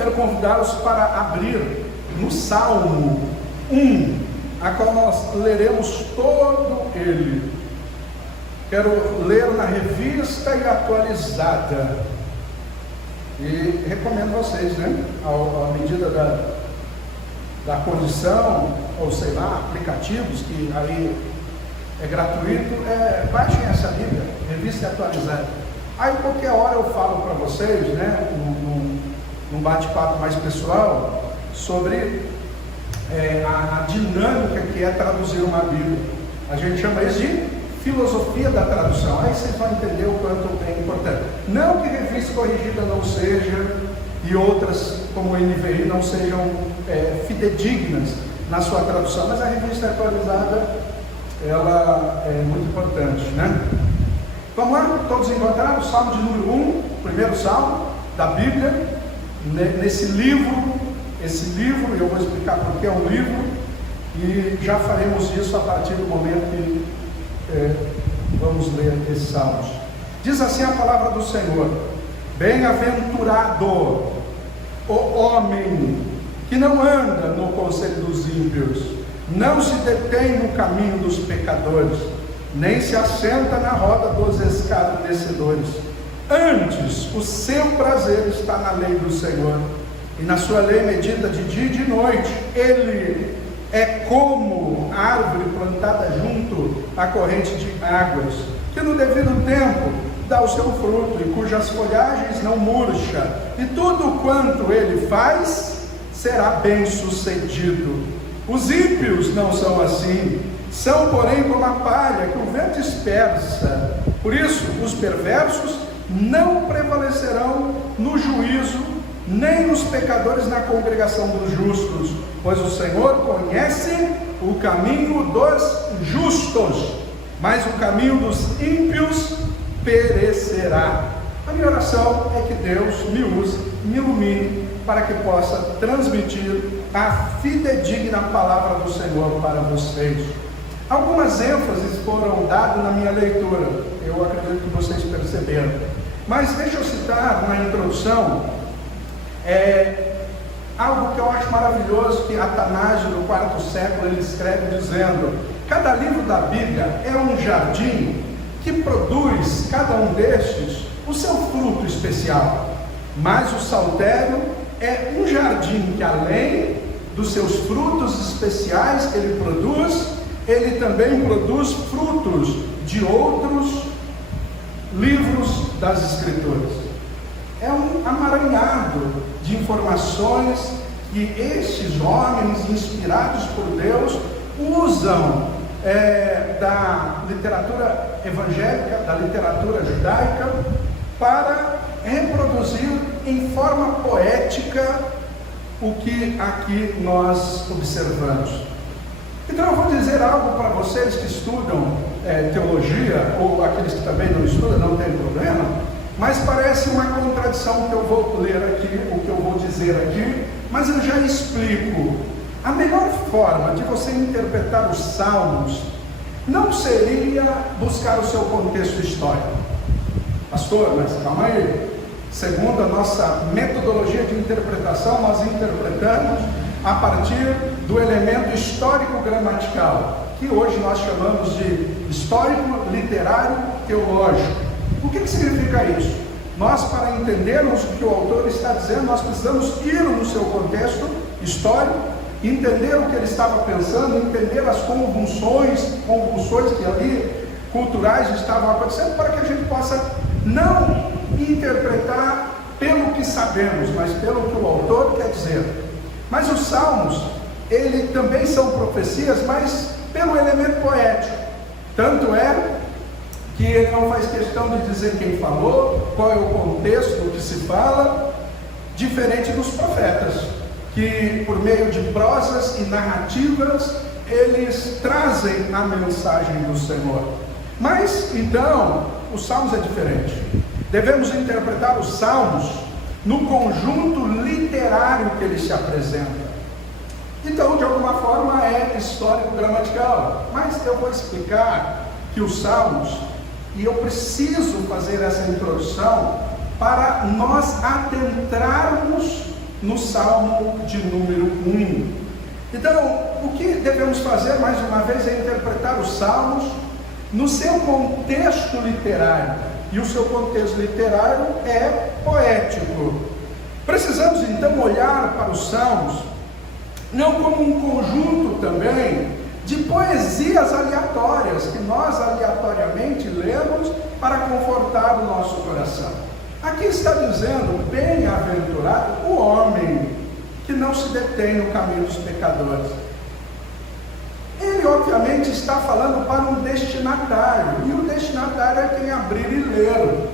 quero convidá-los para abrir no Salmo 1, a qual nós leremos todo ele. Quero ler na revista e atualizada. E recomendo vocês, né? À medida da condição, ou sei lá, aplicativos que aí é gratuito, baixem essa Bíblia, revista e atualizada. Aí qualquer hora eu falo para vocês, né? Num bate-papo mais pessoal, sobre a dinâmica que é traduzir uma Bíblia. A gente chama isso de filosofia da tradução. Aí vocês vão entender o quanto é importante. Não que revista corrigida não seja, e outras como a NVI não sejam fidedignas na sua tradução, mas a revista atualizada, ela é muito importante, né? Vamos lá, todos encontraram o Salmo de número 1, primeiro Salmo da Bíblia. Nesse livro, eu vou explicar por que é um livro, e já faremos isso a partir do momento que vamos ler esses salmos. Diz assim a palavra do Senhor: bem-aventurado o homem que não anda no conselho dos ímpios, não se detém no caminho dos pecadores, nem se assenta na roda dos escarnecedores. Antes, o seu prazer está na lei do Senhor, e na sua lei medita de dia e de noite. Ele é como árvore plantada junto à corrente de águas, que no devido tempo dá o seu fruto, e cujas folhagens não murcha, e tudo quanto ele faz será bem sucedido. Os ímpios não são assim, são porém como a palha que o vento dispersa. Por isso, os perversos não prevalecerão no juízo, nem os pecadores na congregação dos justos, pois o Senhor conhece o caminho dos justos, mas o caminho dos ímpios perecerá. A minha oração é que Deus me use, me ilumine, para que possa transmitir a fidedigna palavra do Senhor para vocês. Algumas ênfases foram dadas na minha leitura, eu acredito que vocês perceberam, mas deixa eu citar na introdução algo que eu acho maravilhoso, que Atanásio, no IV século, ele escreve dizendo: cada livro da Bíblia é um jardim que produz, cada um destes, o seu fruto especial, mas o saltério é um jardim que, além dos seus frutos especiais que ele produz, ele também produz frutos de outros livros das Escrituras. É um amaranhado de informações que estes homens, inspirados por Deus, usam da literatura evangélica, da literatura judaica, para reproduzir em forma poética o que aqui nós observamos. Então eu vou dizer algo para vocês que estudam teologia, ou aqueles que também não estudam, não tem problema, mas parece uma contradição que eu vou ler aqui, o que eu vou dizer aqui, mas eu já explico. A melhor forma de você interpretar os salmos não seria buscar o seu contexto histórico. Pastor, mas calma aí. Segundo a nossa metodologia de interpretação, nós interpretamos a partir do elemento histórico-gramatical, que hoje nós chamamos de histórico-literário-teológico. O que significa isso? Nós, para entendermos o que o autor está dizendo, nós precisamos ir no seu contexto histórico, entender o que ele estava pensando, entender as convulsões que ali, culturais, estavam acontecendo, para que a gente possa não interpretar pelo que sabemos, mas pelo que o autor quer dizer. Mas os salmos, ele também são profecias, mas pelo elemento poético. Tanto é que ele não faz questão de dizer quem falou, qual é o contexto do que se fala, diferente dos profetas, que por meio de prosas e narrativas, eles trazem a mensagem do Senhor. Mas, então, os salmos é diferente. Devemos interpretar os salmos no conjunto literário que ele se apresenta. Então, de alguma forma, é histórico-gramatical. Mas eu vou explicar que os salmos, e eu preciso fazer essa introdução para nós adentrarmos no Salmo de número 1. Então, o que devemos fazer, mais uma vez, é interpretar os Salmos no seu contexto literário. E o seu contexto literário é poético. Precisamos, então, olhar para os Salmos não como um conjunto também de poesias aleatórias, que nós aleatoriamente lemos para confortar o nosso coração. Aqui está dizendo: bem-aventurado o homem que não se detém no caminho dos pecadores. Ele obviamente está falando para um destinatário, e o destinatário é quem abrir e ler.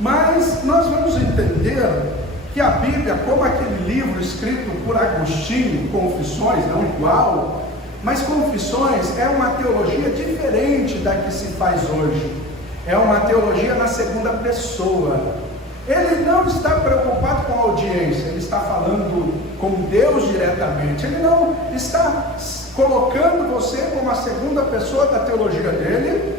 Mas nós vamos entender que a Bíblia, como aquele livro escrito por Agostinho, Confissões, não igual, mas Confissões é uma teologia diferente da que se faz hoje. É uma teologia na segunda pessoa. Ele não está preocupado com a audiência, ele está falando com Deus diretamente. Ele não está colocando você como a segunda pessoa da teologia dele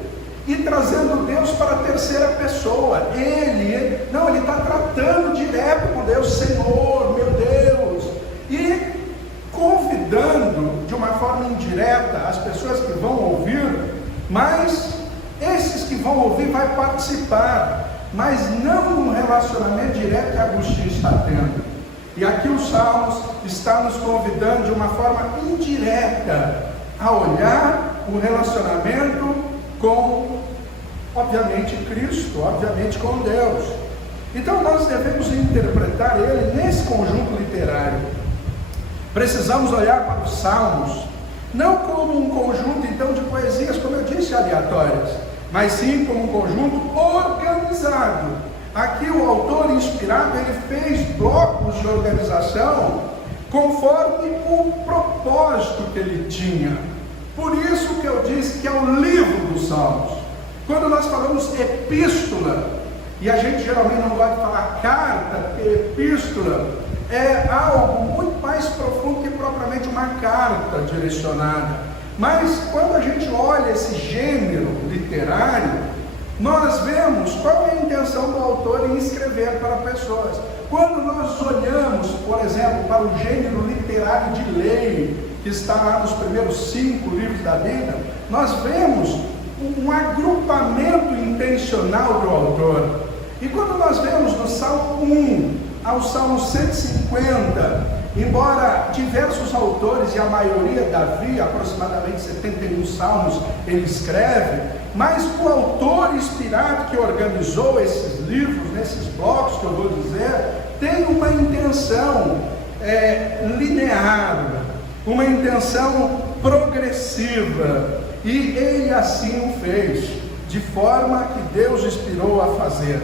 e trazendo Deus para a terceira pessoa. Ele está tratando direto com Deus: Senhor, meu Deus, e convidando de uma forma indireta as pessoas que vão ouvir, mas esses que vão ouvir vai participar, mas não num relacionamento direto que Agostinho está tendo. E aqui os Salmos está nos convidando de uma forma indireta a olhar o relacionamento com, obviamente, Cristo, obviamente com Deus. Então nós devemos interpretar ele nesse conjunto literário. Precisamos olhar para os Salmos não como um conjunto então de poesias, como eu disse, aleatórias, mas sim como um conjunto organizado. Aqui o autor inspirado, ele fez blocos de organização conforme o propósito que ele tinha. Por isso que eu disse que é o livro dos Salmos. Quando nós falamos epístola, e a gente geralmente não gosta de falar carta, porque epístola é algo muito mais profundo que propriamente uma carta direcionada. Mas quando a gente olha esse gênero literário, nós vemos qual é a intenção do autor em escrever para pessoas. Quando nós olhamos, por exemplo, para o gênero literário de lei, que está lá nos primeiros 5 livros da Bíblia, nós vemos um agrupamento intencional do autor. E quando nós vemos do Salmo 1 ao Salmo 150, embora diversos autores, e a maioria, Davi, aproximadamente 71 salmos, ele escreve, mas o autor inspirado que organizou esses livros, nesses blocos que eu vou dizer, tem uma intenção linear, uma intenção progressiva, e ele assim o fez, de forma que Deus inspirou a fazer.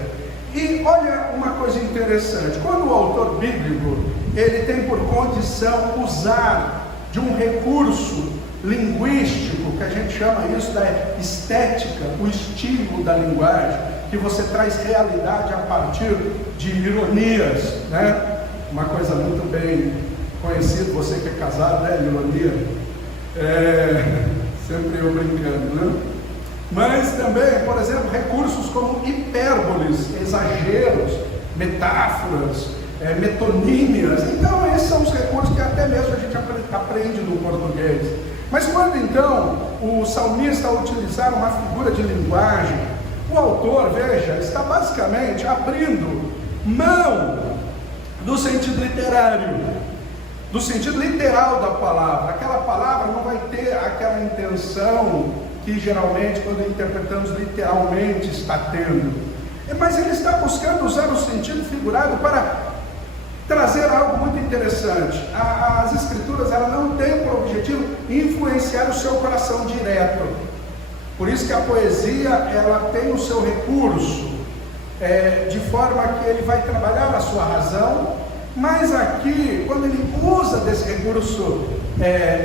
E olha uma coisa interessante: quando o autor bíblico ele tem por condição usar de um recurso linguístico, que a gente chama isso da estética, o estilo da linguagem, que você traz realidade a partir de ironias, né? Uma coisa muito bem conhecida, você que é casado, né? Ironia, sempre eu brincando, né? Mas também, por exemplo, recursos como hipérboles, exageros, metáforas, metonímias. Então esses são os recursos que até mesmo a gente aprende no português. Mas quando então o salmista utilizar uma figura de linguagem, o autor, veja, está basicamente abrindo mão do sentido literário, do sentido literal da palavra. Aquela palavra não vai ter aquela intenção que geralmente, quando interpretamos literalmente, está tendo. Mas ele está buscando usar o sentido figurado para trazer algo muito interessante. As escrituras, ela não tem por objetivo influenciar o seu coração direto. Por isso que a poesia, ela tem o seu recurso, de forma que ele vai trabalhar a sua razão. Mas aqui, quando ele usa desse recurso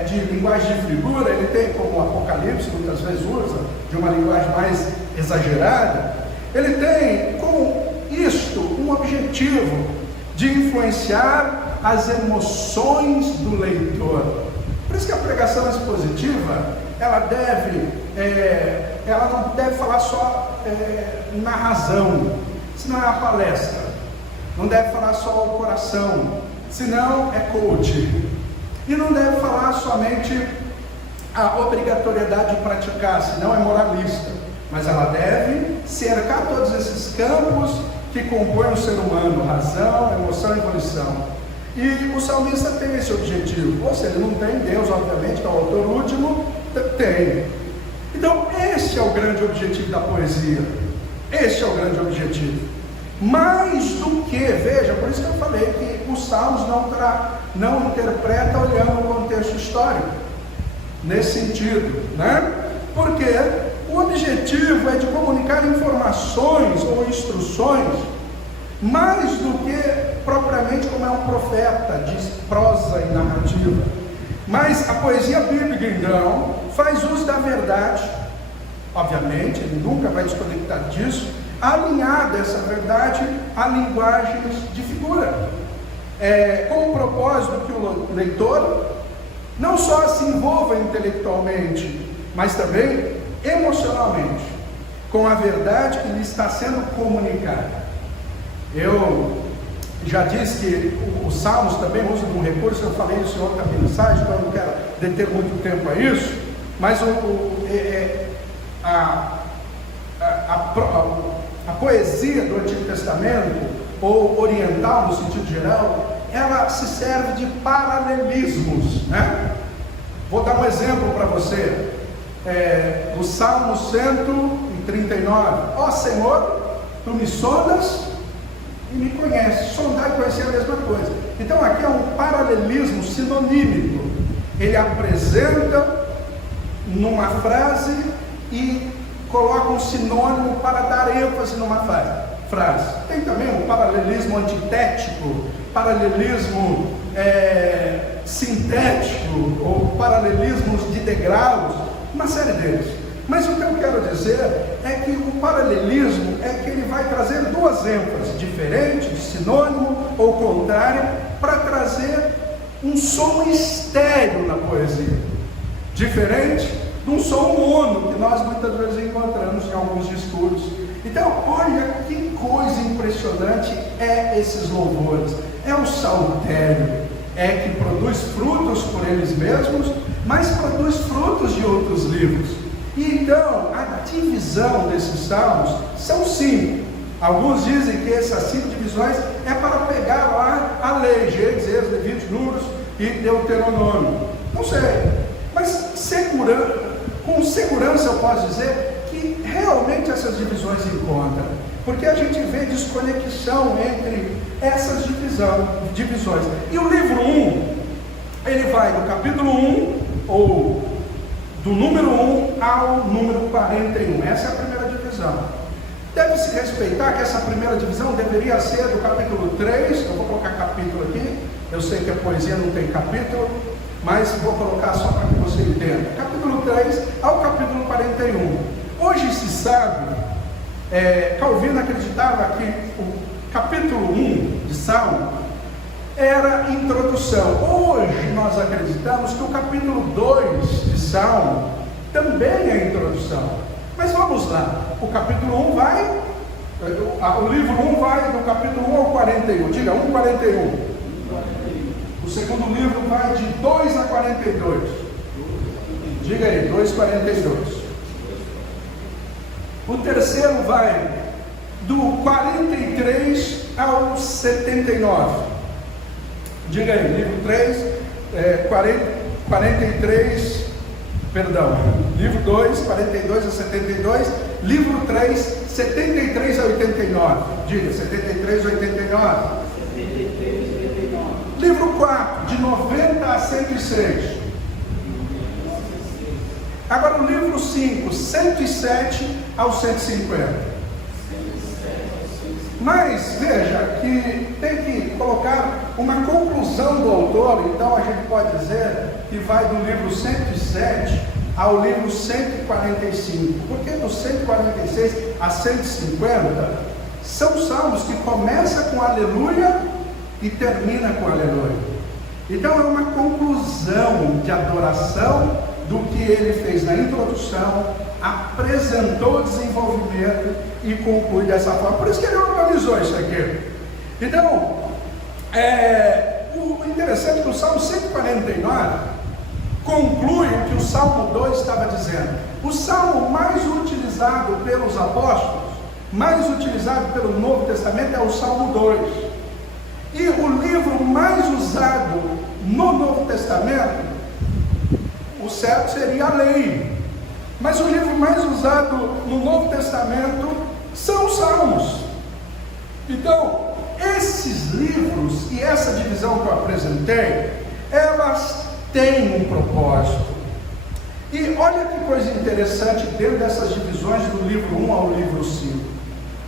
de linguagem de figura, ele tem, como o Apocalipse muitas vezes usa, de uma linguagem mais exagerada, ele tem com isto um objetivo de influenciar as emoções do leitor. Por isso que a pregação expositiva, ela não deve falar só na razão, senão é uma palestra. Não deve falar só ao coração, senão é coach. E não deve falar somente a obrigatoriedade de praticar, senão é moralista. Mas ela deve cercar todos esses campos que compõem o ser humano: razão, emoção e volição. E o salmista tem esse objetivo. Ou seja, ele não tem Deus, obviamente, que é o autor último, tem. Então, esse é o grande objetivo da poesia. Esse é o grande objetivo. Mais do que, veja, por isso que eu falei que os salmos não interpreta olhando o contexto histórico, nesse sentido, né? Porque o objetivo é de comunicar informações ou instruções, mais do que propriamente como é um profeta, de prosa e narrativa. Mas a poesia bíblica, então, faz uso da verdade, obviamente, ele nunca vai desconectar disso, alinhada essa verdade a linguagens de figura, com o propósito que o leitor não só se envolva intelectualmente, mas também emocionalmente, com a verdade que lhe está sendo comunicada. Eu já disse que os salmos também usam de um recurso, eu falei isso em outra mensagem, então eu não quero deter muito tempo a isso, mas a poesia do Antigo Testamento, ou oriental no sentido geral, ela se serve de paralelismos, né? Vou dar um exemplo para você, do Salmo 139, ó Senhor, Tu me sondas e me conheces. Sondar e conhecer é a mesma coisa. Então aqui é um paralelismo sinonímico, ele apresenta numa frase e coloca um sinônimo para dar ênfase numa frase. Tem também um paralelismo antitético, paralelismo sintético, ou paralelismos de degraus, uma série deles. Mas o que eu quero dizer é que o paralelismo é que ele vai trazer duas ênfases diferentes, sinônimo ou contrário, para trazer um som estéreo na poesia, diferente de um som mono que nós muitas vezes encontramos em alguns discursos. Então, olha que coisa impressionante esses louvores. É o saltério, que produz frutos por eles mesmos, mas produz frutos de outros livros. E então, a divisão desses salmos são 5. Alguns dizem que essas 5 divisões é para pegar lá a lei, Gênesis, Êxodo, Levítico, Números e Deuteronômio. Não sei, mas com segurança eu posso dizer que realmente essas divisões encontram, porque a gente vê desconexão entre essas divisões. E o livro 1, ele vai do capítulo 1, ou do número 1 ao número 41. Essa é a primeira divisão. Deve-se respeitar que essa primeira divisão deveria ser do capítulo 3, eu vou colocar capítulo aqui, eu sei que a poesia não tem capítulo, mas vou colocar só para que você entenda. Capítulo 3 ao capítulo 41. Hoje se sabe, Calvino acreditava que o capítulo 1 de Salmo era introdução. Hoje nós acreditamos que o capítulo 2 de Salmo também é introdução. Mas vamos lá, o capítulo 1 vai, o livro 1 vai do capítulo 1 ao 41, diga 1, 41. O segundo livro vai de 2 a 42. Diga aí, 2, 42. O terceiro vai do 43 ao 79. Diga aí, livro 3, 43, perdão, livro 2, 42 a 72, livro 3, 73 a 89, diga, 73 a 89, livro 4, de 90 a 106, agora o livro 5, 107 ao 150, mas veja que tem que colocar uma conclusão do autor, então a gente pode dizer que vai do livro 107 ao livro 145, porque do 146 a 150 são salmos que começam com aleluia e termina com aleluia. Então é uma conclusão de adoração do que ele fez na introdução, apresentou o desenvolvimento e conclui dessa forma. Por isso que ele organizou isso aqui. Então, 149 conclui o que o Salmo 2 estava dizendo. O salmo mais utilizado pelos apóstolos, mais utilizado pelo Novo Testamento, é o Salmo 2. E o livro mais usado no Novo Testamento, o certo seria a lei. Mas o livro mais usado no Novo Testamento são os Salmos. Então, esses livros e essa divisão que eu apresentei, elas têm um propósito. E olha que coisa interessante dentro dessas divisões do livro 1 ao livro 5.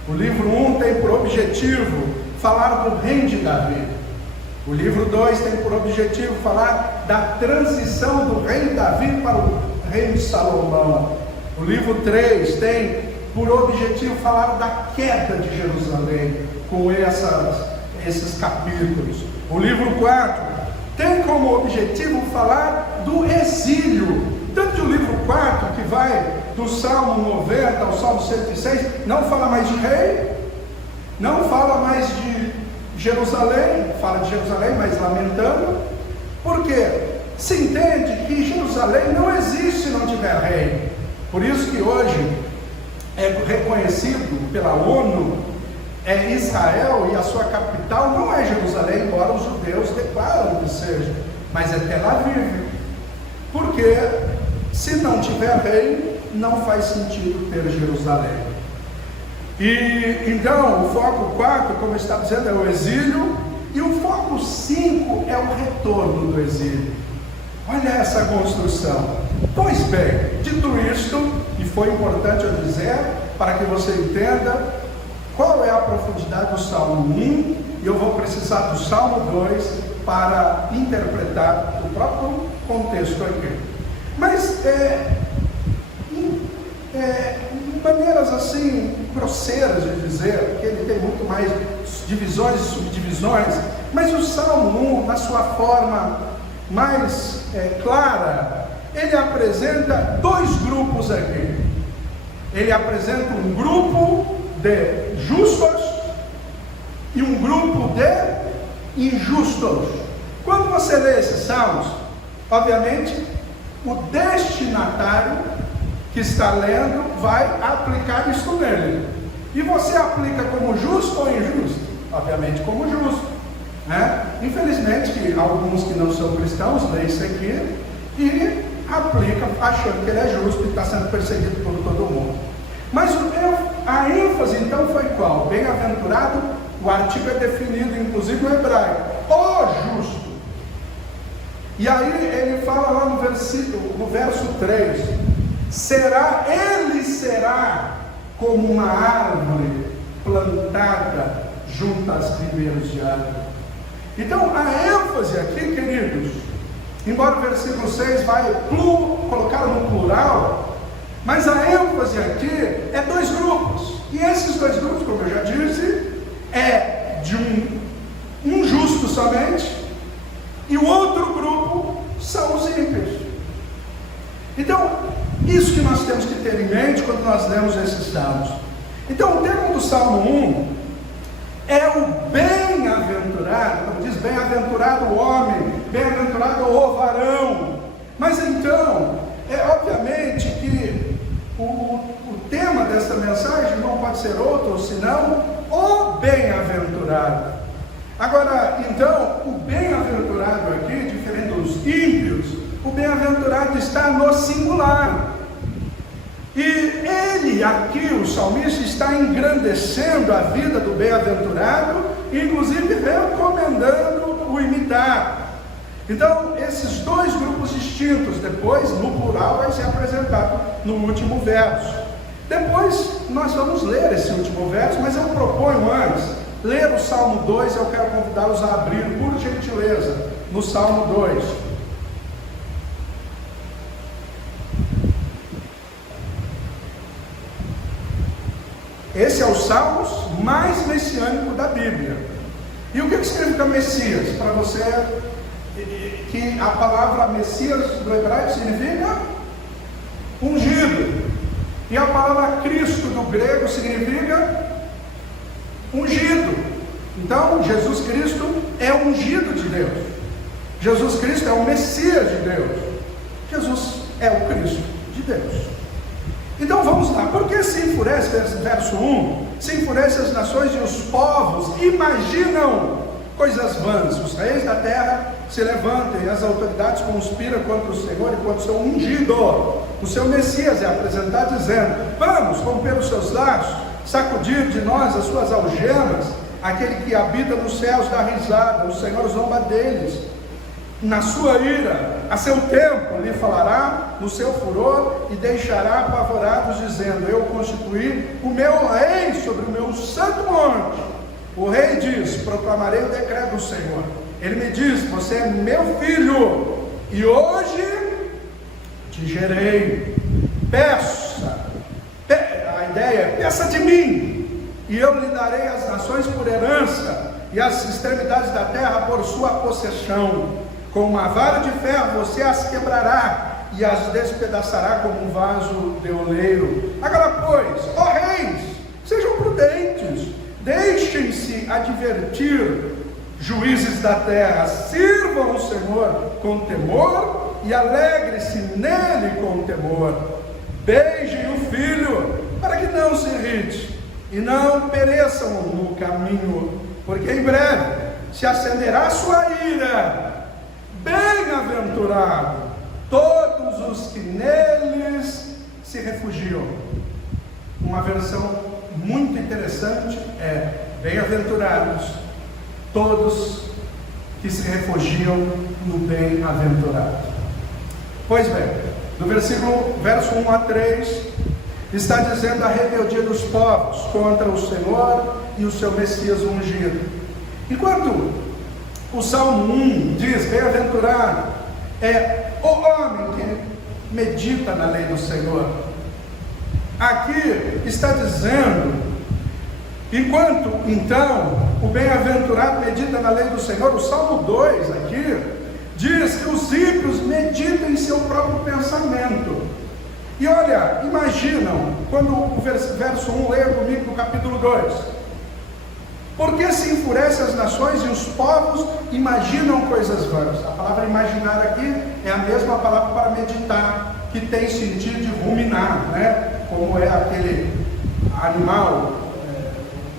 O livro 1 tem por objetivo falar do reino de Davi. O livro 2 tem por objetivo falar da transição do rei Davi para o reino de Salomão. O livro 3 tem por objetivo falar da queda de Jerusalém, com esses capítulos. O livro 4 tem como objetivo falar do exílio. Tanto que o livro 4, que vai do Salmo 90 ao Salmo 106, não fala mais de rei, não fala mais de Jerusalém, fala de Jerusalém, mas lamentando, porque se entende que Jerusalém não existe se não tiver rei. Por isso que hoje é reconhecido pela ONU, Israel, e a sua capital não é Jerusalém, embora os judeus declaram que seja, mas é Tel Aviv. Porque se não tiver rei, não faz sentido ter Jerusalém. E então o foco 4, como eu estava dizendo, é o exílio, e o foco 5 é o retorno do exílio. Olha essa construção. Pois bem, dito isto, e foi importante eu dizer, para que você entenda qual é a profundidade do Salmo 1, e eu vou precisar do Salmo 2 para interpretar o próprio contexto aqui. Mas maneiras assim grosseiras de dizer, que ele tem muito mais divisões e subdivisões, mas o Salmo 1, na sua forma mais clara, ele apresenta dois grupos aqui. Ele apresenta um grupo de justos e um grupo de injustos. Quando você lê esses salmos, obviamente, o destinatário que está lendo vai aplicar isto nele. E você aplica como justo ou injusto? Obviamente como justo, né? Infelizmente, alguns que não são cristãos leem isso aqui e aplicam achando que ele é justo e está sendo perseguido por todo mundo. Mas a ênfase então foi qual? Bem-aventurado, o artigo é definido inclusive no hebraico, o justo. E aí ele fala lá no verso 3, ele será como uma árvore plantada junto às ribeiros de água. Então a ênfase aqui, queridos, embora o versículo 6 vai colocar no plural, mas a ênfase aqui é dois grupos. E esses dois grupos, como eu já disse, é de um justo somente, e o outro grupo são os ímpios. Então, isso que nós temos que ter em mente quando nós lemos esses salmos. Então, o termo do Salmo 1 é o bem-aventurado, como diz, bem-aventurado o homem, bem-aventurado o varão. Mas então, obviamente que o tema desta mensagem não pode ser outro, senão o bem-aventurado. Agora, então, o bem-aventurado aqui, diferente dos ímpios, o bem-aventurado está no singular. E ele aqui, o salmista, está engrandecendo a vida do bem-aventurado, inclusive recomendando o imitar. Então, esses dois grupos distintos, depois, no plural, vai ser apresentado no último verso. Depois, nós vamos ler esse último verso, mas eu proponho antes, ler o Salmo 2, eu quero convidá-los a abrir, por gentileza, no Salmo 2. Esse é o Salmos mais messiânico da Bíblia. E o que significa Messias? Para você, que a palavra Messias do hebraico significa ungido. E a palavra Cristo do grego significa ungido. Então, Jesus Cristo é ungido de Deus. Jesus Cristo é o Messias de Deus. Jesus é o Cristo de Deus. Então vamos lá. Por que se enfurece, verso 1? Se enfurece as nações e os povos imaginam coisas vãs. Os reis da terra se levantam e as autoridades conspiram contra o Senhor e contra o seu ungido. O seu Messias é apresentado dizendo: vamos romper os seus laços, sacudir de nós as suas algemas. Aquele que habita nos céus dá risada, o Senhor zomba deles. Na sua ira, a seu tempo lhe falará, no seu furor, e deixará apavorados, dizendo: eu constituí o meu rei sobre o meu santo monte. O rei diz: proclamarei o decreto do Senhor. Ele me diz: você é meu filho, e hoje te gerei. A ideia é: peça de mim, e eu lhe darei as nações por herança, e as extremidades da terra por sua possessão. Com uma vara de ferro você as quebrará, e as despedaçará como um vaso de oleiro. Agora, pois, ó reis, sejam prudentes, deixem-se advertir, juízes da terra, sirvam o Senhor com temor e alegre-se nele com temor. Beijem o filho, para que não se irrite e não pereçam no caminho, porque em breve se acenderá a sua ira. Bem-aventurado todos os que neles se refugiam. Uma versão muito interessante é: bem-aventurados todos que se refugiam no bem-aventurado. Pois bem, do verso 1 a 3, está dizendo a rebeldia dos povos contra o Senhor e o seu Messias ungido. Enquanto o Salmo 1 diz: bem-aventurado é o homem que medita na lei do Senhor. Aqui está dizendo, enquanto então o bem-aventurado medita na lei do Senhor, o Salmo 2 aqui diz que os ímpios meditam em seu próprio pensamento. E olha, imaginam, quando o verso 1, leia comigo no capítulo 2. Porque se enfurece as nações e os povos imaginam coisas vãs. A palavra imaginar aqui é a mesma palavra para meditar, que tem sentido de ruminar, né? Como é aquele animal,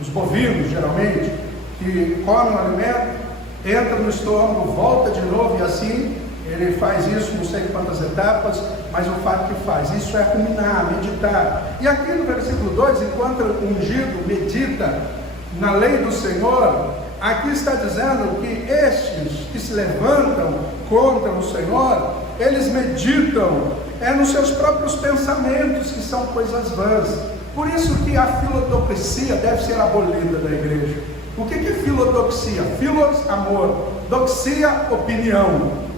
os bovinos geralmente, que come o alimento, entra no estômago, volta de novo, e assim ele faz isso, não sei quantas etapas, mas o fato que faz, isso é ruminar, meditar. E aqui no versículo 2, enquanto o ungido medita na lei do Senhor, aqui está dizendo que estes que se levantam contra o Senhor, eles meditam nos seus próprios pensamentos, que são coisas vãs. Por isso que a filodoxia deve ser abolida da igreja. O que é filodoxia? Filos, amor; doxia, opinião.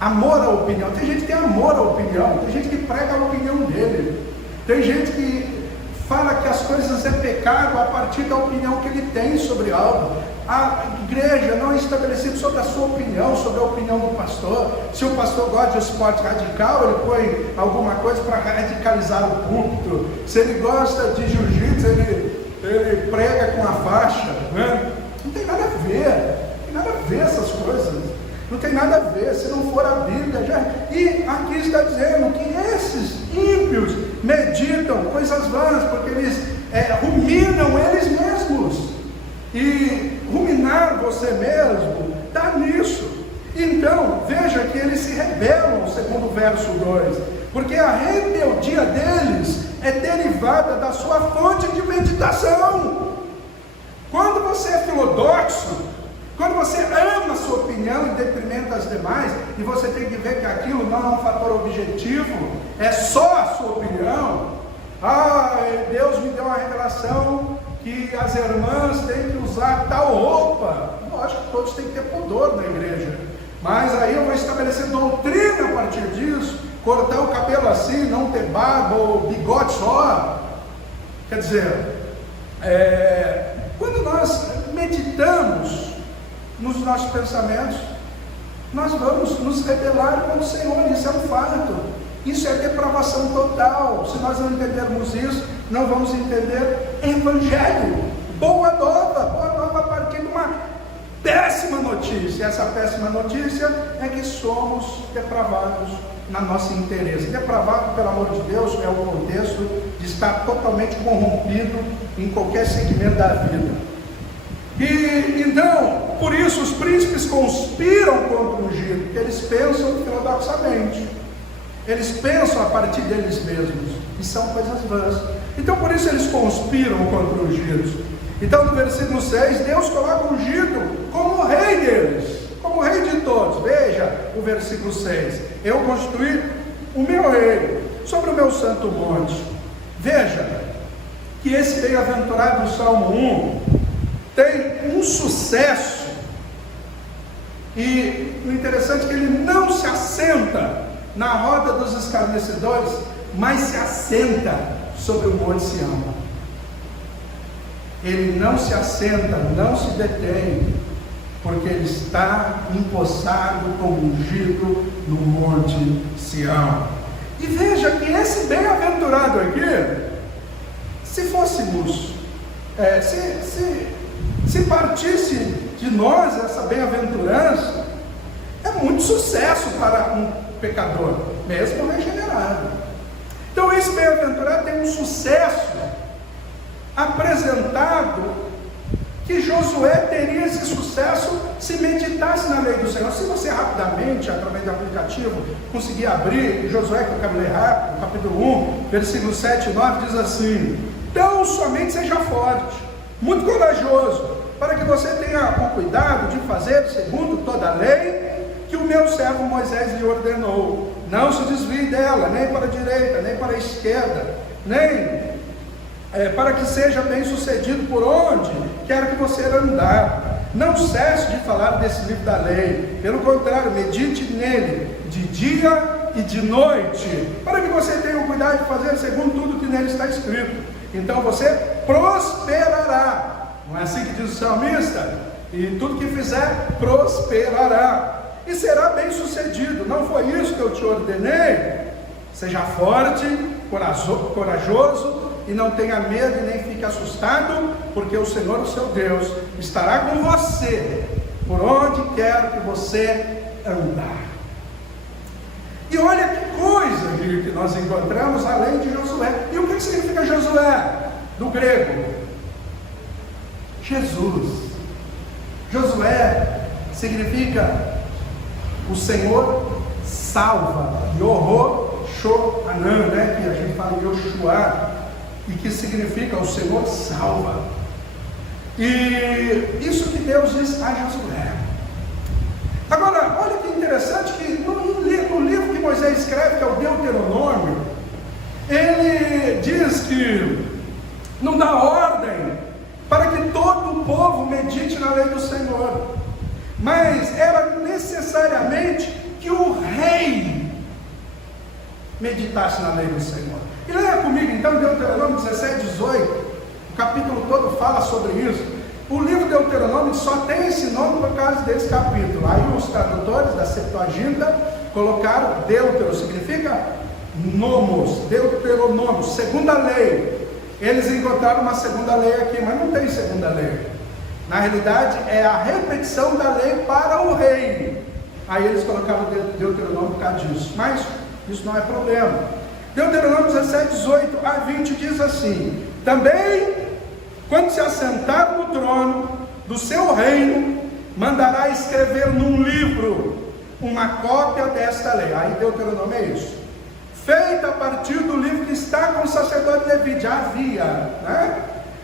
Amor à opinião. Tem gente que tem amor à opinião, tem gente que prega a opinião dele, tem gente que fala que as coisas é pecado a partir da opinião que ele tem sobre algo. A igreja não é estabelecida sobre a sua opinião, sobre a opinião do pastor. Se o pastor gosta de esporte radical, ele põe alguma coisa para radicalizar o púlpito. Se ele gosta de jiu-jitsu, ele prega com a faixa, né? Não tem nada a ver essas coisas. Não tem nada a ver, se não for a Bíblia já. E aqui está dizendo que esses ímpios meditam coisas vãs, porque eles ruminam eles mesmos. E ruminar você mesmo está nisso. Então, veja que eles se rebelam, segundo o verso 2, porque a rebeldia deles é derivada da sua fonte de meditação. Quando você é filodoxo, quando você ama a sua opinião em detrimento das demais, e você tem que ver que aquilo não é um fator objetivo, é só a sua opinião. Deus me deu uma revelação que as irmãs têm que usar tal roupa. Lógico que todos têm que ter pudor na igreja, mas aí eu vou estabelecer doutrina a partir disso. Cortar o cabelo assim, não ter barba ou bigode só. Quer dizer, quando nós meditamos nos nossos pensamentos, nós vamos nos rebelar contra o Senhor. Isso é um fato, isso é depravação total. Se nós não entendermos isso, não vamos entender Evangelho, boa nova a partir de uma péssima notícia. Essa péssima notícia é que somos depravados na nossa interesse. Depravado, pelo amor de Deus, é o contexto de estar totalmente corrompido em qualquer segmento da vida. E então, por isso os príncipes conspiram contra o ungido, porque eles pensam filodoxamente, eles pensam a partir deles mesmos, e são coisas vãs. Então por isso eles conspiram contra o ungido. Então no versículo 6, Deus coloca o ungido como o rei deles, como o rei de todos. Veja o versículo 6: eu constituí o meu rei sobre o meu santo monte. Veja que esse bem-aventurado do Salmo 1 tem um sucesso, e o interessante é que ele não se assenta na roda dos escarnecedores, mas se assenta sobre o monte Sião. Ele não se assenta, não se detém, porque ele está empossado como ungido no monte Sião. E veja que esse bem-aventurado aqui, se fôssemos, se partisse de nós essa bem-aventurança, é muito sucesso para um pecador, mesmo regenerado. Então esse bem-aventurado tem um sucesso apresentado, que Josué teria esse sucesso se meditasse na lei do Senhor. Se você rapidamente, através do aplicativo, conseguir abrir Josué, que eu quero ler rápido, capítulo 1, versículos 7 e 9, diz assim: então somente seja forte, muito corajoso, para que você tenha o cuidado de fazer segundo toda a lei que o meu servo Moisés lhe ordenou. Não se desvie dela, nem para a direita, nem para a esquerda, nem para que seja bem sucedido por onde quer que você andar. Não cesse de falar desse livro da lei, pelo contrário, medite nele de dia e de noite, para que você tenha o cuidado de fazer segundo tudo que nele está escrito. Então você prosperará. Não é assim que diz o salmista? E tudo que fizer, prosperará, e será bem sucedido. Não foi isso que eu te ordenei? Seja forte, corajoso, e não tenha medo e nem fique assustado, porque o Senhor, o seu Deus, estará com você por onde quer que você andar. E olha que coisa que nós encontramos além de Josué. E o que significa Josué? Do grego, Jesus. Josué significa o Senhor salva, Yoho-Shoanan, né? Que a gente fala Yoshua, e que significa o Senhor salva. E isso que Deus diz a Josué. Agora, olha que interessante que no livro que Moisés escreve, que é o Deuteronômio, ele diz que não dá ordem para que todo o povo medite na lei do Senhor, mas era necessariamente que o rei meditasse na lei do Senhor. E leia comigo então Deuteronômio 17, 18, o capítulo todo fala sobre isso. O livro Deuteronômio só tem esse nome por causa desse capítulo. Aí os tradutores da Septuaginta colocaram Deutero, significa nomos, Deuteronômio, segunda lei. Eles encontraram uma segunda lei aqui, mas não tem segunda lei. Na realidade é a repetição da lei para o rei. Aí eles colocaram Deuteronômio por causa disso, mas isso não é problema. Deuteronômio 17, 18 a 20 diz assim: também, quando se assentar no trono do seu reino, mandará escrever num livro uma cópia desta lei. Aí Deuteronômio é isso, feita a partir do livro que está com o sacerdote Levi. Já havia, né?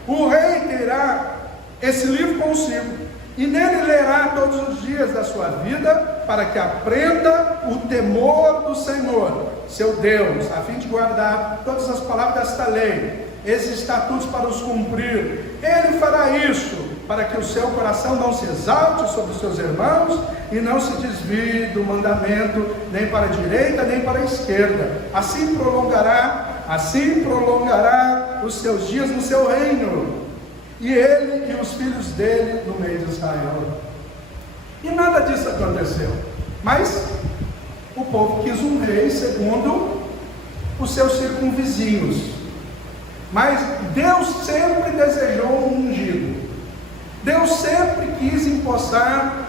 O rei terá esse livro consigo, e nele lerá todos os dias da sua vida, para que aprenda o temor do Senhor, seu Deus, a fim de guardar todas as palavras desta lei, esses estatutos para os cumprir. Ele fará isso, para que o seu coração não se exalte sobre os seus irmãos, e não se desvie do mandamento, nem para a direita, nem para a esquerda. Assim prolongará os seus dias no seu reino, e ele e os filhos dele no meio de Israel. E nada disso aconteceu, mas o povo quis um rei segundo os seus circunvizinhos. Mas Deus sempre desejou um ungido. Deus sempre quis empossar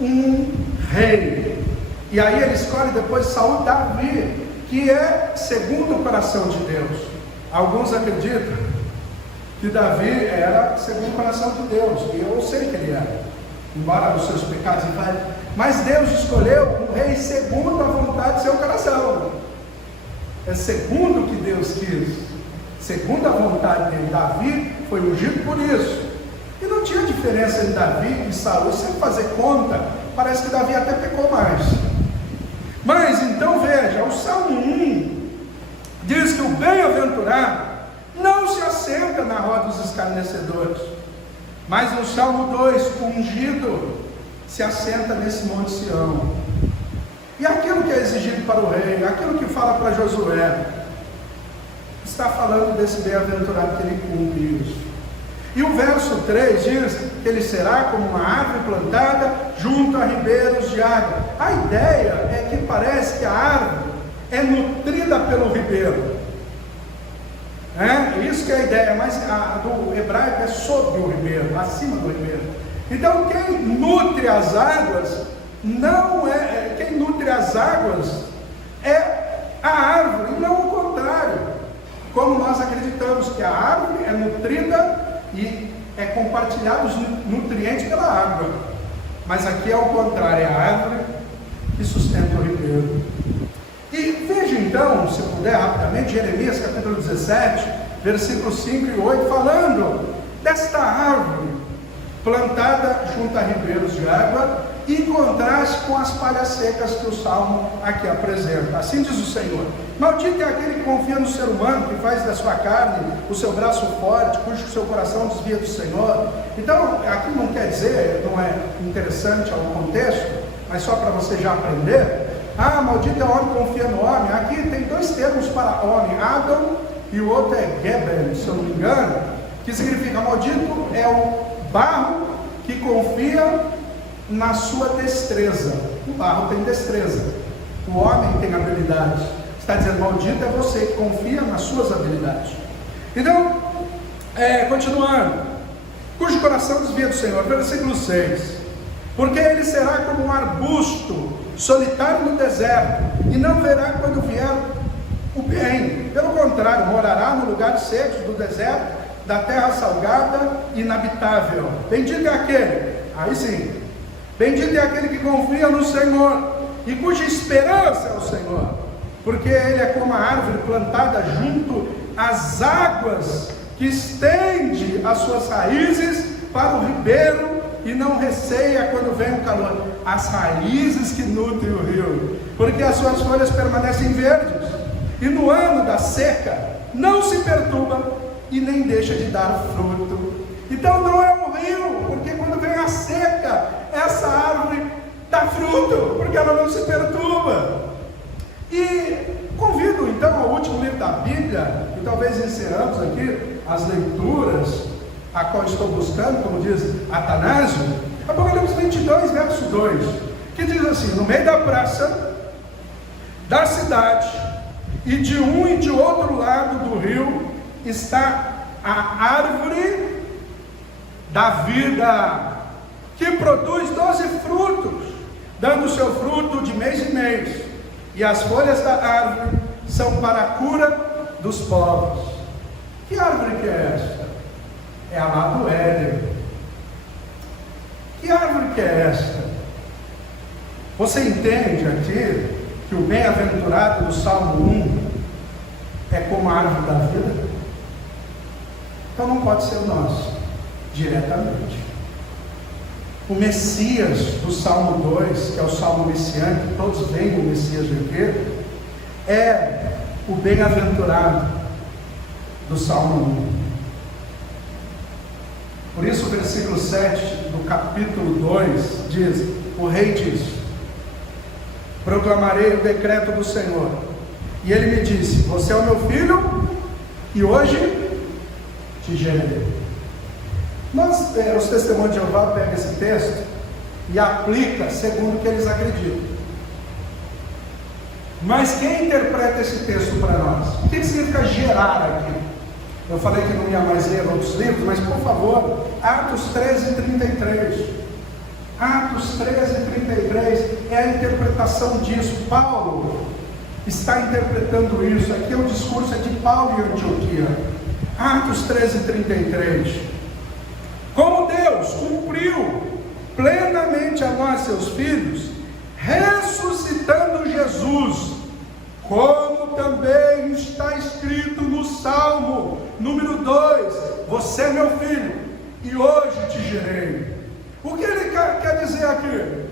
um rei. E aí ele escolhe depois Saul, Davi, que é segundo o coração de Deus. Alguns acreditam que Davi era segundo o coração de Deus, e eu sei que ele era, embora os seus pecados e falhas, mas Deus escolheu um rei segundo a vontade do seu coração. É segundo o que Deus quis, segundo a vontade dele. Davi foi ungido por isso. E não tinha diferença entre Davi e Saul. Se fazer conta, parece que Davi até pecou mais. Mas então veja, o Salmo 1 diz que o bem-aventurado não se assenta na roda dos escarnecedores, mas no Salmo 2, o ungido se assenta nesse monte Sião. E aquilo que é exigido para o rei, aquilo que fala para Josué, está falando desse bem-aventurado que ele cumpre isso. E o verso 3 diz que ele será como uma árvore plantada junto a ribeiros de água. A ideia é que parece que a árvore é nutrida pelo ribeiro. Isso que é a ideia, mas a do hebraico é sobre o ribeiro, acima do ribeiro. Então quem nutre as águas quem nutre as águas é a árvore, e não o contrário. Como nós acreditamos que a árvore é nutrida e é compartilhado os nutrientes pela água, mas aqui é o contrário, é a árvore que sustenta o ribeiro. E veja então, se puder rapidamente, Jeremias capítulo 17, versículos 5 e 8, falando desta árvore plantada junto a ribeiros de água, em contraste com as palhas secas que o Salmo aqui apresenta. Assim diz o Senhor: maldito é aquele que confia no ser humano, que faz da sua carne o seu braço forte, cujo seu coração desvia do Senhor. Então, aqui não quer dizer, não é interessante ao contexto, mas só para você já aprender. Maldito é o homem que confia no homem. Aqui tem dois termos para homem, Adam, e o outro é Geben, se eu não me engano, que significa: maldito é o barro que confia na sua destreza. O barro tem destreza, o homem tem habilidade. Está dizendo, maldito é você que confia nas suas habilidades. Então, continuando, cujo coração desvia do Senhor, versículo 6, porque ele será como um arbusto solitário no deserto, e não verá quando vier o bem. Pelo contrário, morará no lugar seco do deserto, da terra salgada e inabitável. Bendito é aquele, aí sim, bendito é aquele que confia no Senhor, e cuja esperança é o Senhor, porque ele é como a árvore plantada junto às águas, que estende as suas raízes para o ribeiro, e não receia quando vem o calor. As raízes que nutrem o rio, porque as suas folhas permanecem verdes, e no ano da seca não se perturba, e nem deixa de dar fruto. Então não é um rio, porque quando vem a seca, essa árvore dá fruto, porque ela não se perturba. E convido então ao último livro da Bíblia, e talvez encerramos aqui as leituras a qual estou buscando, como diz Atanásio, Apocalipse 22, verso 2, que diz assim: no meio da praça da cidade, e de um e de outro lado do rio, está a árvore da vida, que produz 12 frutos, dando seu fruto de mês em mês, e as folhas da árvore são para a cura dos povos. Que árvore que é esta? É a lá do Éden. Que árvore que é esta? Você entende aqui que o bem-aventurado do Salmo 1 é como a árvore da vida? Então não pode ser nós, diretamente. O Messias do Salmo 2, que é o Salmo messiânico, todos veem o Messias aqui, é o bem-aventurado do Salmo 1. Por isso o versículo 7 do capítulo 2 diz, o rei diz: proclamarei o decreto do Senhor. E ele me disse: você é o meu filho, e hoje te gerei. Os testemunhos de Jeová pegam esse texto e aplica segundo o que eles acreditam. Mas quem interpreta esse texto para nós? O que significa gerar aqui? Eu falei que não ia mais ler outros livros, mas por favor, Atos 13:33. Atos 13:33 é a interpretação disso. Paulo está interpretando isso. Aqui o discurso é de Paulo em Antioquia. Atos 13:33. Como Deus cumpriu plenamente a nós, seus filhos, ressuscitando Jesus, como também está escrito no Salmo número 2: você é meu filho, e hoje te gerei. O que ele quer dizer aqui?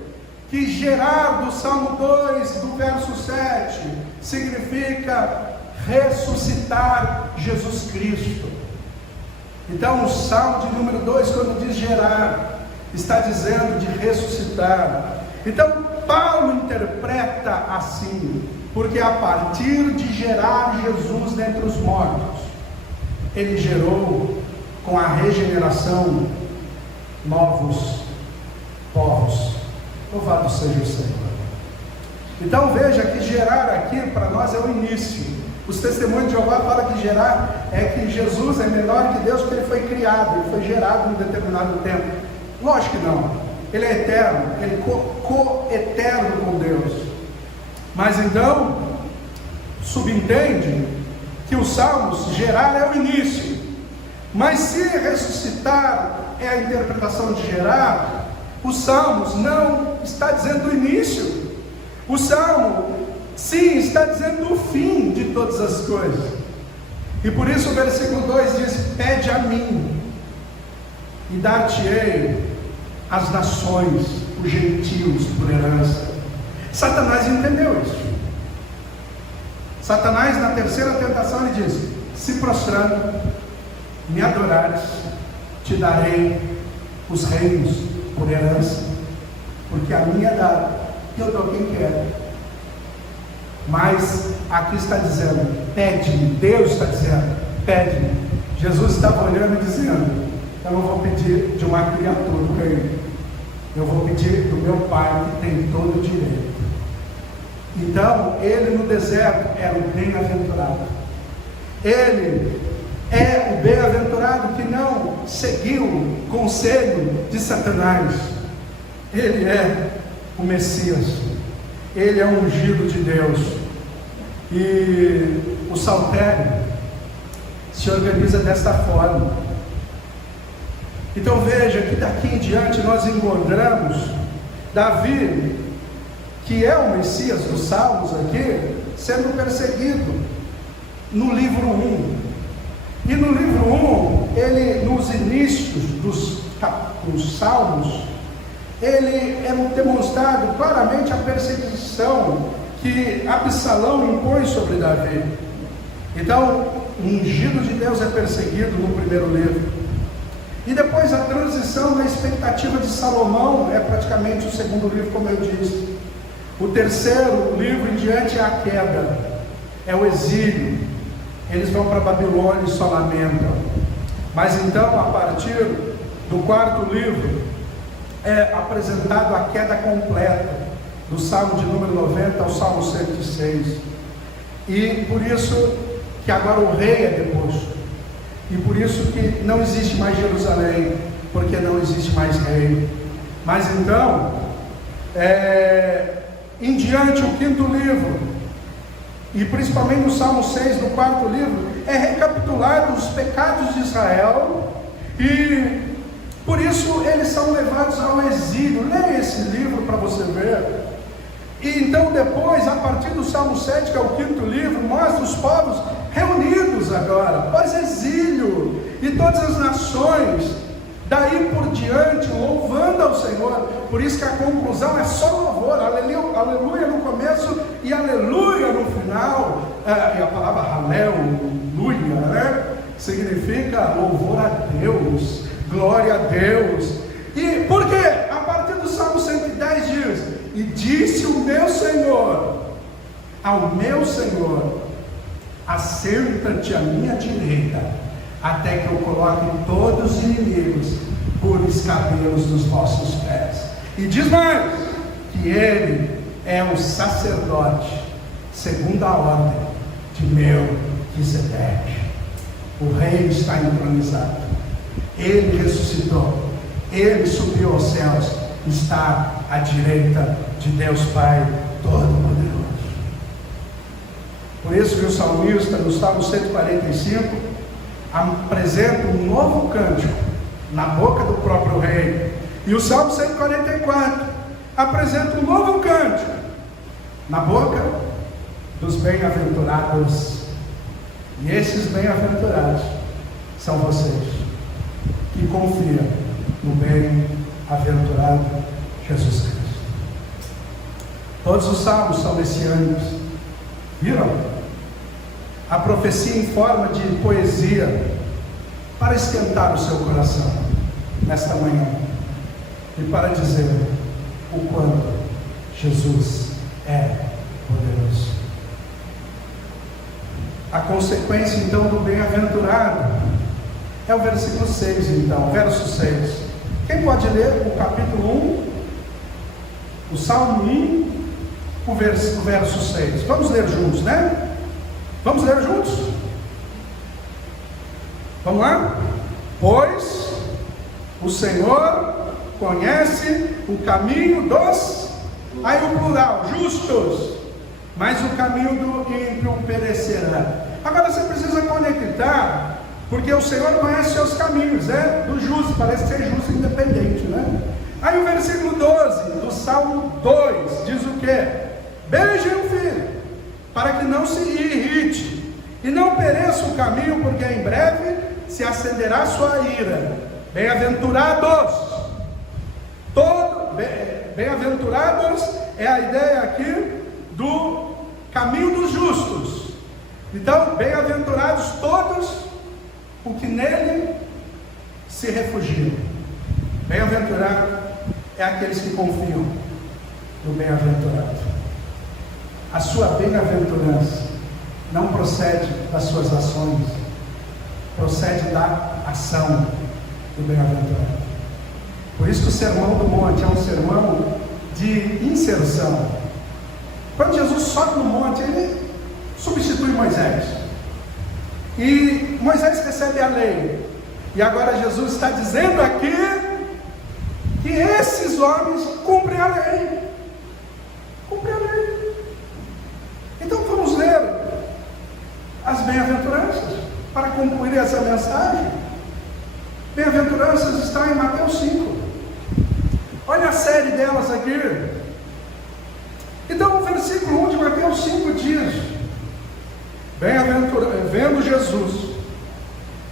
Que gerar do Salmo 2, do verso 7, significa ressuscitar Jesus Cristo. Então o Salmo de número 2, quando diz gerar, está dizendo de ressuscitar. Então Paulo interpreta assim, porque a partir de gerar Jesus dentre os mortos, ele gerou com a regeneração novos povos. Louvado seja o Senhor. Então veja que gerar aqui para nós é o início. Os testemunhos de Jeová falam que gerar é que Jesus é menor que Deus, porque ele foi criado, ele foi gerado em um determinado tempo. Lógico que não, ele é eterno, ele é co-eterno com Deus. Mas então subentende que os salmos, gerar é o início, mas se ressuscitar é a interpretação de gerar, os salmos não está dizendo o início. O salmo sim está dizendo o fim de todas as coisas. E por isso o versículo 2 diz: pede a mim e dar-te-ei as nações, os gentios por herança. Satanás entendeu isso. Satanás, na terceira tentação, ele diz: se prostrando, me adorares, te darei os reinos por herança, porque a minha é dada, e eu dou quem quer. Mas aqui está dizendo: pede-me. Deus está dizendo: pede-me. Jesus estava olhando e dizendo: eu não vou pedir de uma criatura o reino, eu vou pedir do meu Pai, que tem todo o direito. Então ele no deserto era o bem-aventurado. Ele é o bem-aventurado que não seguiu o conselho de Satanás. Ele é o Messias, ele é o ungido de Deus. E o saltério se organiza desta forma. Então veja que daqui em diante nós encontramos Davi, que é o Messias dos Salmos aqui, sendo perseguido no livro 1. E no livro 1, ele, nos inícios dos Salmos, ele é demonstrado claramente a perseguição que Absalão impõe sobre Davi. Então, o ungido de Deus é perseguido no primeiro livro. E depois a transição na expectativa de Salomão é praticamente o segundo livro, como eu disse. O terceiro livro em diante é a queda, é o exílio. Eles vão para Babilônia e só lamentam. Mas então, a partir do quarto livro, é apresentado a queda completa, do Salmo de número 90 ao Salmo 106. E por isso que agora o rei é deposto. E por isso que não existe mais Jerusalém, porque não existe mais rei. Mas então, em diante, o quinto livro, e principalmente no Salmo 6, do quarto livro, é recapitulado os pecados de Israel, e por isso eles são levados ao exílio. Leia esse livro para você ver. E então depois, a partir do Salmo 7, que é o quinto livro, mostra os povos reunidos agora, pós-exílio, e todas as nações, daí por diante, louvando ao Senhor. Por isso que a conclusão é só louvor, aleluia no começo e aleluia no final. E a palavra aleluia, né, significa louvor a Deus, glória a Deus. E por quê? A partir do Salmo 110 diz: e disse o meu Senhor ao meu Senhor: assenta-te à minha direita, até que eu coloque todos os inimigos por escabelos dos vossos pés. E diz mais, que ele é o sacerdote segundo a ordem de Melquisedeque. O Rei está entronizado. Ele ressuscitou. Ele subiu aos céus. Está à direita de Deus Pai Todo-Poderoso. Por isso que o salmista, no Salmo 145, apresenta um novo cântico na boca do próprio Rei. E o Salmo 144 apresenta um novo cântico na boca dos bem-aventurados. E esses bem-aventurados são vocês que confiam no bem-aventurado Jesus Cristo. Todos os salmos são messiânicos. Viram? A profecia em forma de poesia para esquentar o seu coração nesta manhã e para dizer o quanto Jesus é poderoso. A consequência então do bem-aventurado é o versículo 6, então, verso 6. Quem pode ler o capítulo 1, o Salmo 1, o verso 6? Vamos ler juntos, né? Vamos ler juntos? Vamos lá? Pois o Senhor conhece o caminho dos, aí o plural, justos, mas o caminho do ímpio perecerá. Agora você precisa conectar, porque o Senhor conhece seus caminhos, do justo, parece ser justo independente, né? Aí o versículo 12 do Salmo 2 diz o quê? Beije o filho, para que não se irrite, e não pereça o caminho, porque em breve se acenderá sua ira. Bem-aventurados, bem-aventurados é a ideia aqui do caminho dos justos. Então, bem-aventurados todos o que nele se refugiam. Bem-aventurado é aqueles que confiam no bem-aventurado. A sua bem-aventurança não procede das suas ações, procede da ação do bem-aventurado. Por isso que o Sermão do Monte é um sermão de inserção. Quando Jesus sobe no monte, ele substitui Moisés. E Moisés recebe a lei. E agora Jesus está dizendo aqui que esses homens cumprem a lei. Cumprem a lei. Então vamos ler as bem-aventuranças para concluir essa mensagem. Bem-aventuranças está em Mateus 5. Olha a série delas aqui. Então o versículo 1 de Mateus 5 diz: vendo Jesus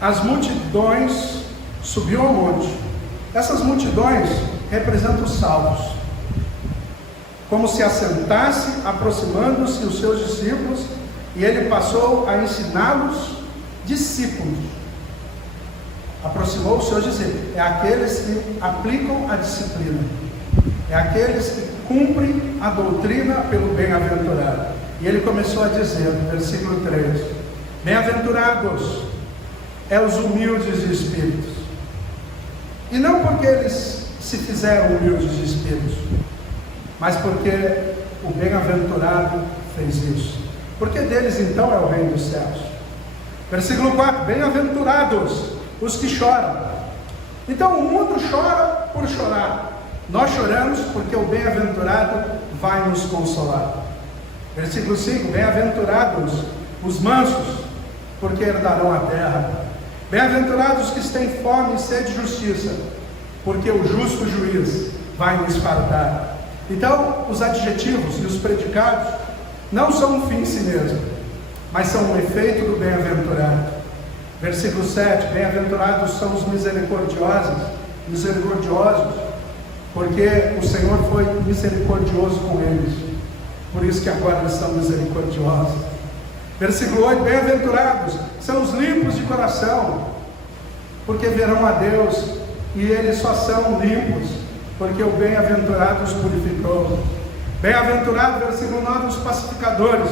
as multidões, subiu ao monte. Essas multidões representam os salvos, como se assentasse, aproximando-se os seus discípulos, e ele passou a ensiná-los discípulos. Aproximou os seus discípulos, é aqueles que aplicam a disciplina, é aqueles que cumprem a doutrina pelo bem-aventurado. E ele começou a dizer, no versículo 3: bem-aventurados é os humildes de espíritos, e não porque eles se fizeram humildes de espíritos, mas porque o bem-aventurado fez isso. Porque deles então é o reino dos céus. Versículo 4: bem-aventurados os que choram. Então o mundo chora por chorar, nós choramos porque o bem-aventurado vai nos consolar. Versículo 5: bem-aventurados os mansos, porque herdarão a terra. Bem-aventurados que têm fome e sede de justiça, porque o justo juiz vai nos fartar. Então os adjetivos e os predicados não são um fim em si mesmo, mas são um efeito do bem-aventurado. Versículo 7: bem-aventurados são os misericordiosos, porque o Senhor foi misericordioso com eles, por isso que agora eles são misericordiosos. Versículo 8: bem-aventurados são os limpos de coração, porque verão a Deus, e eles só são limpos porque o bem-aventurado os purificou. Bem-aventurado, versículo 9, os pacificadores,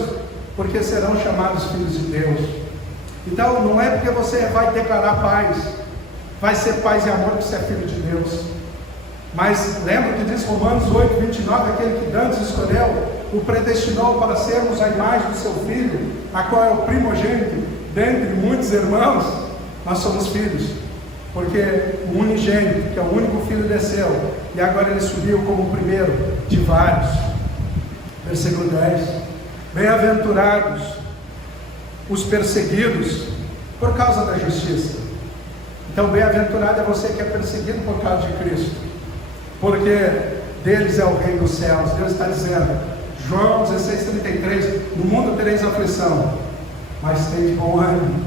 porque serão chamados filhos de Deus. Então não é porque você vai declarar paz, vai ser paz e amor que você é filho de Deus. Mas lembra que diz Romanos 8, 29, aquele que antes escolheu, o predestinou para sermos a imagem do seu Filho, a qual é o primogênito dentre muitos irmãos. Nós somos filhos, porque o unigênito, que é o único filho, desceu, e agora ele subiu como o primeiro de vários. Versículo 10: bem-aventurados os perseguidos por causa da justiça. Então, bem-aventurado é você que é perseguido por causa de Cristo, porque deles é o reino dos céus. Deus está dizendo, João 16:33, no mundo tereis aflição, mas tem bom ânimo,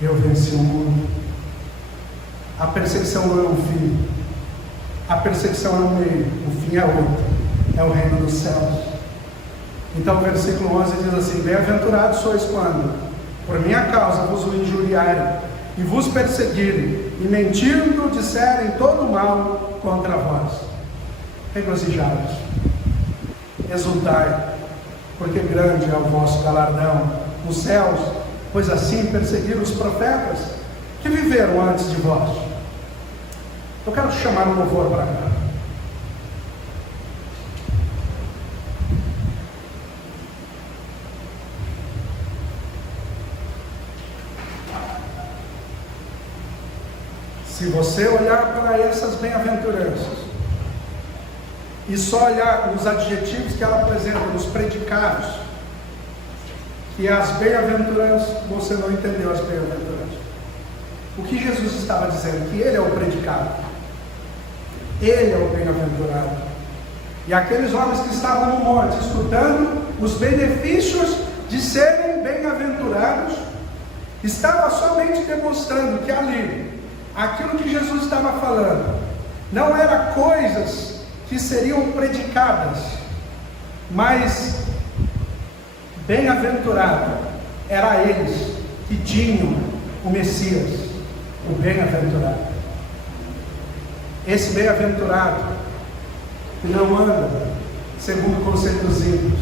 eu venci o mundo. A perseguição não é um fim, a perseguição é um meio, o fim é outro, é o reino dos céus. Então o versículo 11 diz assim: bem-aventurados sois quando, por minha causa, vos o injuriarem, e vos perseguirem, e mentindo disserem todo mal contra vós. Regozijados, exultai, porque grande é o vosso galardão nos céus, pois assim perseguiram os profetas que viveram antes de vós. Eu quero chamar o louvor para cá. Se você olhar para essas bem-aventuranças e só olhar os adjetivos que ela apresenta, nos predicados, que é as bem-aventuranças, você não entendeu as bem-aventuranças. O que Jesus estava dizendo? Que Ele é o predicado, Ele é o bem-aventurado. E aqueles homens que estavam no monte, escutando os benefícios de serem bem-aventurados, estava somente demonstrando que ali, aquilo que Jesus estava falando, não era coisas que seriam predicadas, mas bem-aventurado era eles que tinham o Messias, o bem-aventurado. Esse bem-aventurado que não anda segundo o conselho dos ímpios,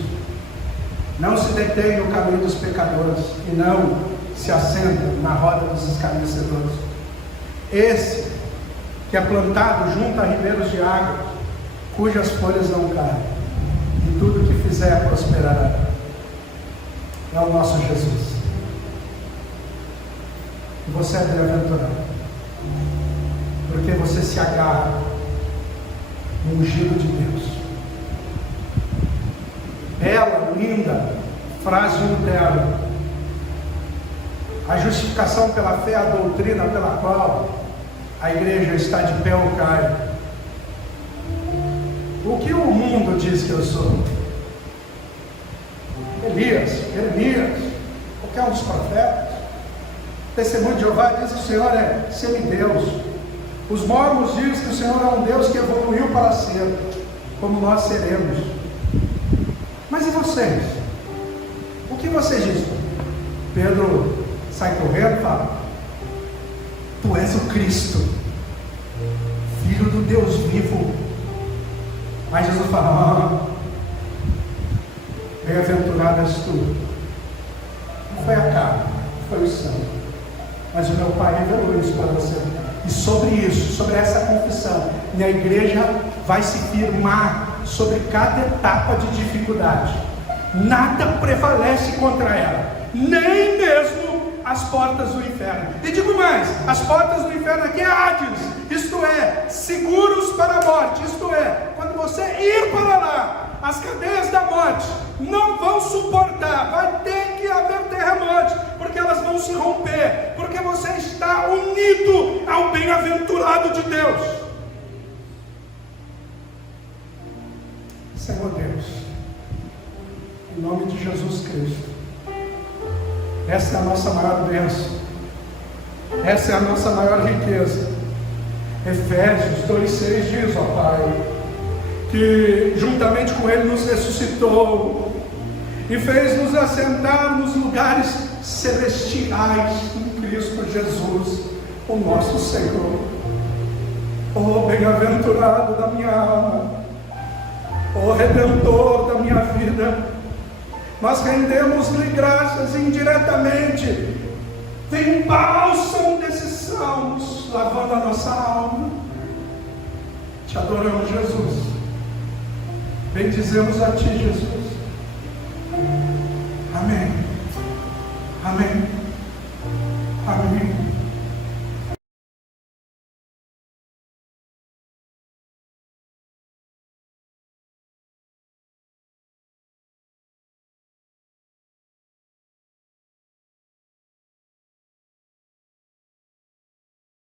não se detém no caminho dos pecadores e não se assenta na roda dos escarnecedores. Esse que é plantado junto a ribeiros de água, cujas folhas não caem, e tudo que fizer prosperará. É o nosso Jesus. E você é bem-aventurado, porque você se agarra no ungido de Deus. Bela, linda frase interna. A justificação pela fé é a doutrina pela qual a igreja está de pé ou cai. O que o mundo diz que eu sou? Elias, Jeremias, qualquer um dos profetas. O testemunho de Jeová diz que o Senhor é semideus. Os mormons dizem que o Senhor é um Deus que evoluiu para ser, como nós seremos. Mas e vocês? O que vocês dizem? Pedro sai correndo e fala: tu és o Cristo, Filho do Deus vivo. Mas Jesus fala: bem-aventurado és tu. Não foi a carne, foi o sangue, mas o meu Pai revelou isso para você. E sobre isso, sobre essa confissão, minha igreja vai se firmar sobre cada etapa de dificuldade. Nada prevalece contra ela, nem mesmo as portas do inferno. E digo mais, as portas do inferno aqui é Hades, isto é, seguros para a morte. Isto é, quando você ir para lá, as cadeias da morte não vão suportar, vai ter que haver terremotos, porque elas vão se romper, porque você está unido ao bem-aventurado de Deus. Senhor Deus, em nome de Jesus Cristo, essa é a nossa maior bênção, essa é a nossa maior riqueza. Efésios 2,6 diz, ó Pai, que juntamente com Ele nos ressuscitou e fez nos assentar nos lugares celestiais em Cristo Jesus, o nosso Senhor. Oh, bem-aventurado da minha alma, oh, Redentor da minha vida, nós rendemos-lhe graças indiretamente. Vem bálsamo desses salmos lavando a nossa alma. Te adoramos, Jesus. Bendizemos a Ti, Jesus. Amém. Amém.